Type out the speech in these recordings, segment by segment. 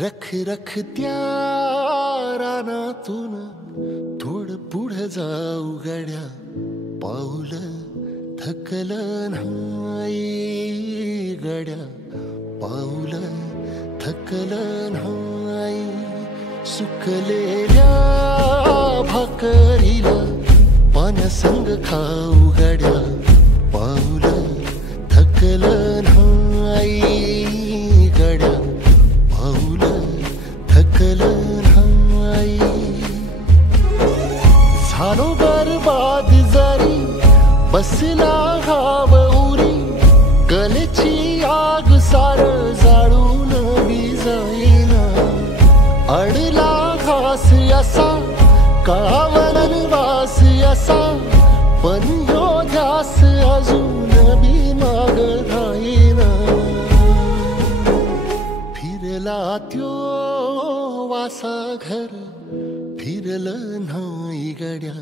रख रख त्या रानातून थोडं पुढं जाऊ गड्या, पाऊल थकलं नाही गड्या, पाऊल थकलं नाही. सुकलेल्या भाकरीला पाण्यासंग खाऊ गड्या, पाऊल थकलं नाही गड्या, पाऊल थकलं नाही. झालो बरबाद जरी बसला घाव उरी, कलेची आग सार जाळून विजाईना. अडला घास असा काळावलन वास असा, पण ह्यो ध्यास अजून बी माग राहीना. फिरला त्यो वासा घर फिरलं नाही गड्या,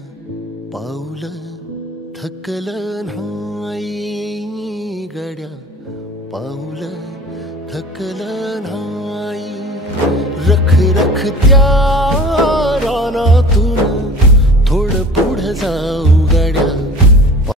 पाऊल थकलं नाही गड्या, पाऊल थकलं नाही. रख रख त्या रानातून थोडं पुढं जाऊ